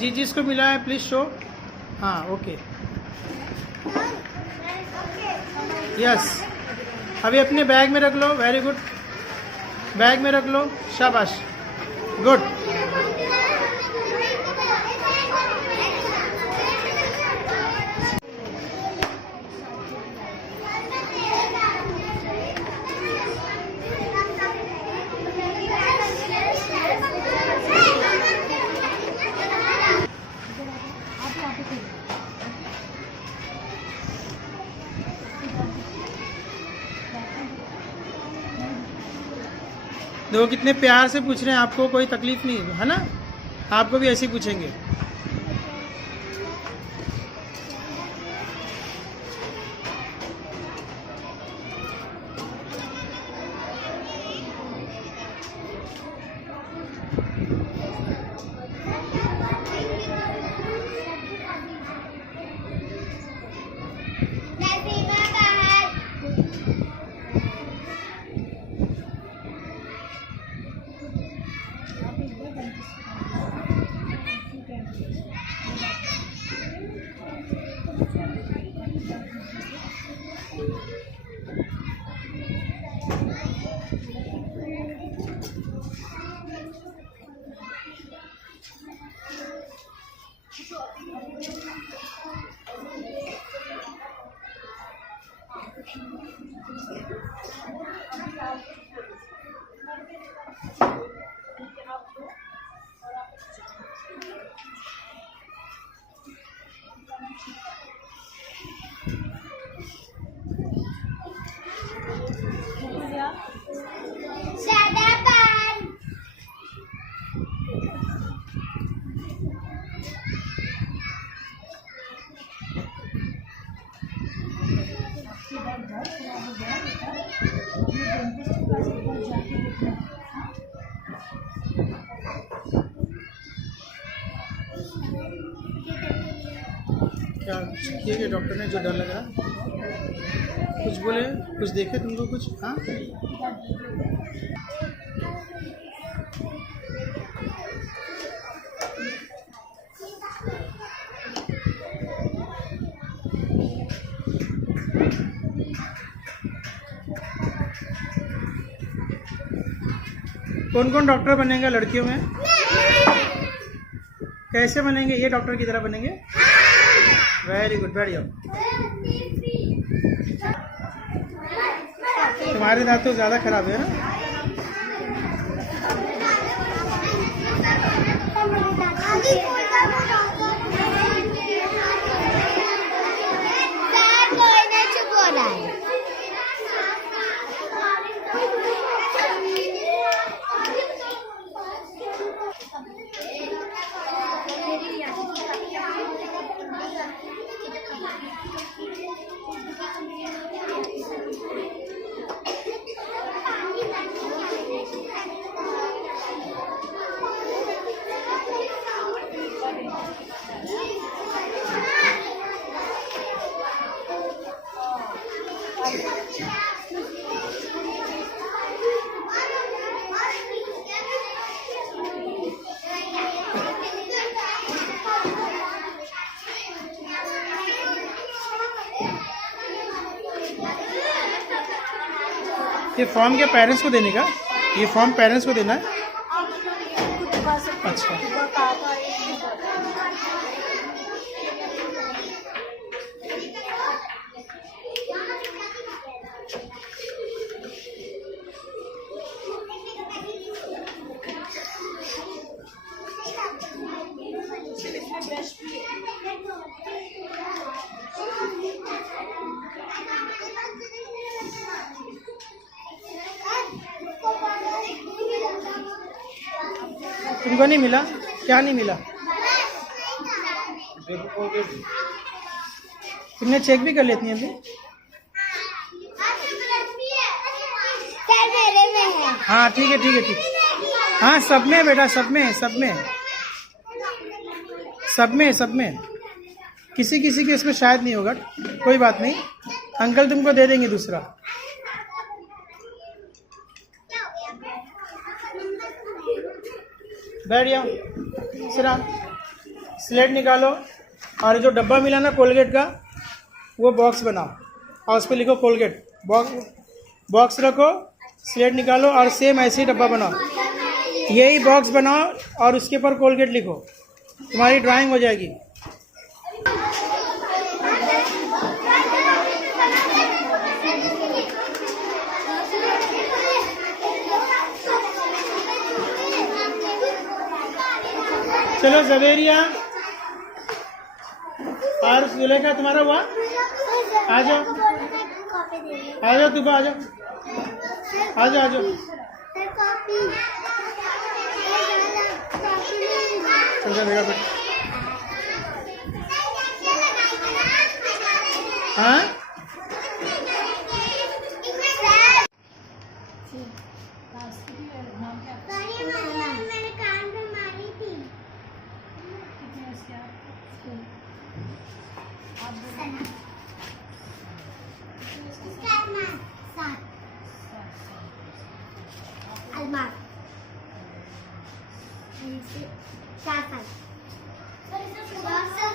जी जिसको मिला है प्लीज़ शो। हाँ ओके यस। अभी अपने बैग में रख लो। Very good. बैग में रख लो। शाबाश गुड। देखो कितने प्यार से पूछ रहे हैं, आपको कोई तकलीफ नहीं है ना? आपको भी ऐसे ही पूछेंगे। क्या किए गए डॉक्टर ने जो डर लग रहा? कुछ बोले, कुछ देखे तुमको कुछ? हाँ कौन कौन डॉक्टर बनेगा लड़कियों में? कैसे बनेंगे? ये डॉक्टर की तरह बनेंगे? Very good. बढ़िया। तुम्हारे दांत तो ज़्यादा खराब है ना? ये फॉर्म क्या पेरेंट्स को देने का? ये फॉर्म पेरेंट्स को देना है? अच्छा तुमको नहीं मिला? क्या नहीं मिला? तुमने चेक भी कर लेती है अभी? हाँ ठीक है ठीक है ठीक। हाँ सब में बेटा, सब में सब में सब में सब में। किसी किसी के इसमें शायद नहीं होगा, कोई बात नहीं, अंकल तुमको दे देंगे दूसरा। बैठ जाओ, सिराम। स्लेट निकालो और जो डब्बा मिला ना कोलगेट का वो बॉक्स बनाओ और उस पर लिखो कोलगेट। बॉक्स रखो, स्लेट निकालो और सेम ऐसे ही डब्बा बनाओ, यही बॉक्स बनाओ और उसके ऊपर कोलगेट लिखो, तुम्हारी ड्राइंग हो जाएगी। चलो जवेरिया और सुलेखा तुम्हारा हुआ, आ जाओ आ जाओ, तुम आ जाओ आ जाओ आ जाओ। चल जा बेटा बेटा। हाँ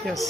यस